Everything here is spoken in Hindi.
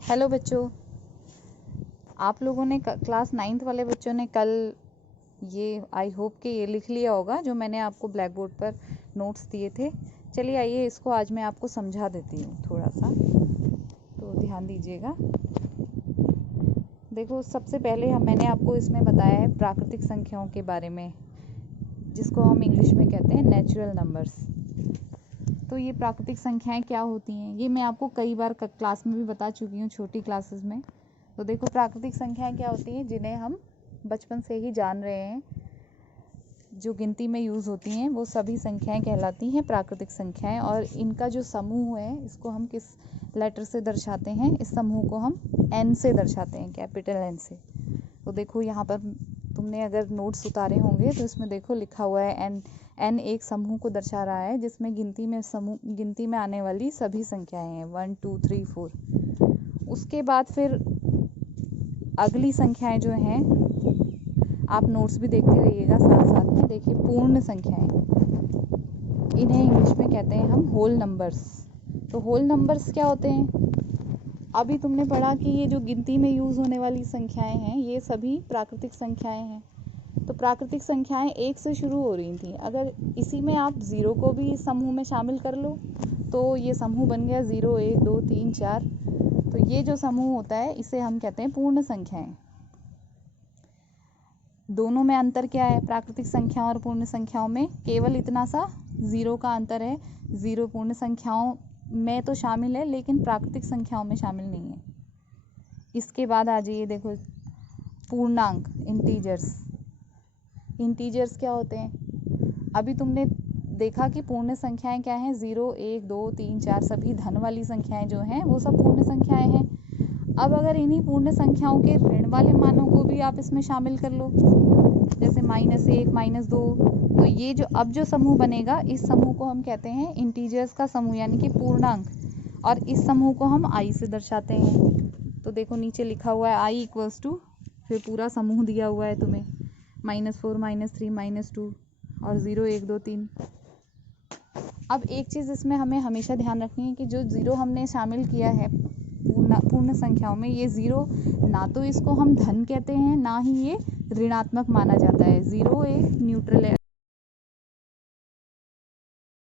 हेलो बच्चों, आप लोगों ने क्लास 9th वाले बच्चों ने कल ये आई होप कि ये लिख लिया होगा जो मैंने आपको ब्लैक बोर्ड पर नोट्स दिए थे। चलिए आइए इसको आज मैं आपको समझा देती हूँ थोड़ा सा, तो ध्यान दीजिएगा। देखो, सबसे पहले मैंने आपको इसमें बताया है प्राकृतिक संख्याओं के बारे में, जिसको हम इंग्लिश में कहते हैं नेचुरल नंबर्स। तो ये प्राकृतिक संख्याएं क्या होती हैं ये मैं आपको कई बार क्लास में भी बता चुकी हूँ, छोटी क्लासेस में। तो देखो, प्राकृतिक संख्याएं क्या होती हैं जिन्हें हम बचपन से ही जान रहे हैं, जो गिनती में यूज़ होती हैं वो सभी संख्याएं कहलाती हैं प्राकृतिक संख्याएं। और इनका जो समूह है इसको हम किस लेटर से दर्शाते हैं? इस समूह को हम एन से दर्शाते हैं, कैपिटल एन से। तो देखो यहाँ पर तुमने अगर नोट्स उतारे होंगे तो इसमें देखो लिखा हुआ है एन। एन एक समूह को दर्शा रहा है जिसमें गिनती में आने वाली सभी संख्याएं हैं 1 2 3 4। उसके बाद फिर अगली संख्याएं जो हैं, आप नोट्स भी देखते रहिएगा साथ साथ में। देखिए, पूर्ण संख्याएं, इन्हें इंग्लिश में कहते हैं हम होल नंबर्स। तो होल नंबर्स क्या होते हैं? अभी तुमने पढ़ा कि ये जो गिनती में यूज़ होने वाली संख्याएं हैं ये सभी प्राकृतिक संख्याएं हैं। तो प्राकृतिक संख्याएं एक से शुरू हो रही थी। अगर इसी में आप ज़ीरो को भी इस समूह में शामिल कर लो तो ये समूह बन गया 0 1 2 3 4। तो ये जो समूह होता है इसे हम कहते हैं पूर्ण संख्याएं। दोनों में अंतर क्या है? प्राकृतिक संख्याओं और पूर्ण संख्याओं में केवल इतना सा 0 का अंतर है। 0 पूर्ण संख्याओं में तो शामिल है लेकिन प्राकृतिक संख्याओं में शामिल नहीं है। इसके बाद आ जाइए, देखो पूर्णांक, इंटीजर्स। इंटीजर्स क्या होते हैं? अभी तुमने देखा कि पूर्ण संख्याएं क्या हैं? 0 1 2 3 4 सभी धन वाली संख्याएं जो हैं वो सब पूर्ण संख्याएं हैं। अब अगर इन्हीं पूर्ण संख्याओं के ऋण वाले मानों को भी आप इसमें शामिल कर लो, जैसे -1 -2, तो ये जो अब जो समूह बनेगा इस समूह को हम कहते हैं इंटीजर्स का समूह, यानी कि पूर्णांक। और इस समूह को हम आई से दर्शाते हैं। तो देखो नीचे लिखा हुआ है आई इक्वल्स टू, फिर पूरा समूह दिया हुआ है तुम्हें, -4 -3 -2 और 0 1 2 3। अब एक चीज़ इसमें हमें हमेशा ध्यान रखनी है कि जो 0 हमने शामिल किया है पूर्ण संख्याओं में, ये 0 ना तो इसको हम धन कहते हैं ना ही ये ऋणात्मक माना जाता है। 0 एक न्यूट्रल है।